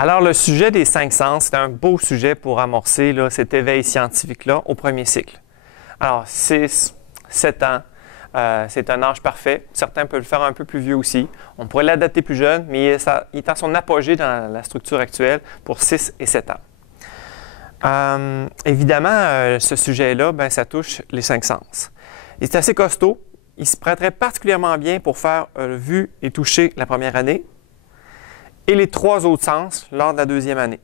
Alors, le sujet des 5 sens, c'est un beau sujet pour amorcer là, cet éveil scientifique-là au premier cycle. Alors, 6, 7 ans, c'est un âge parfait. Certains peuvent le faire un peu plus vieux aussi. On pourrait l'adapter plus jeune, mais il est à son apogée dans la structure actuelle pour 6 et 7 ans. Évidemment, ce sujet-là, ça touche les 5 sens. Il est assez costaud. Il se prêterait particulièrement bien pour faire vue et toucher la première année et les 3 autres sens lors de la deuxième année.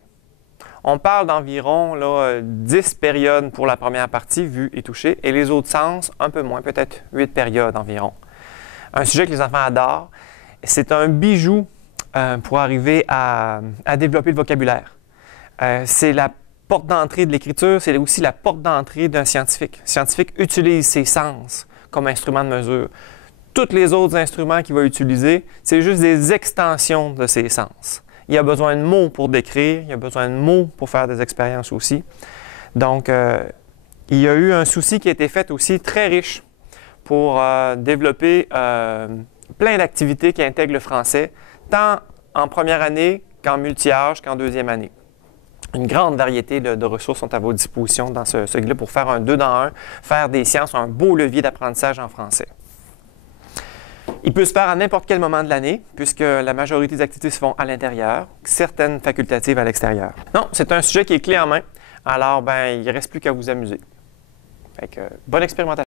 On parle d'environ 10 périodes pour la première partie, vue et toucher, et les autres sens, un peu moins, peut-être 8 périodes environ. Un sujet que les enfants adorent. C'est un bijou pour arriver à développer le vocabulaire. C'est la porte d'entrée de l'écriture, c'est aussi la porte d'entrée d'un scientifique. Le scientifique utilise ses sens comme instrument de mesure. Tous les autres instruments qu'il va utiliser, c'est juste des extensions de ses sens. Il y a besoin de mots pour décrire, il y a besoin de mots pour faire des expériences aussi. Donc, il y a eu un souci qui a été fait aussi très riche pour développer plein d'activités qui intègrent le français, tant en première année qu'en multi-âge qu'en deuxième année. Une grande variété de ressources sont à votre disposition dans ce guide-là pour faire un 2 dans 1, faire des sciences, un beau levier d'apprentissage en français. Il peut se faire à n'importe quel moment de l'année, puisque la majorité des activités se font à l'intérieur, certaines facultatives à l'extérieur. Non, c'est un sujet qui est clé en main, alors il ne reste plus qu'à vous amuser. Bonne expérimentation.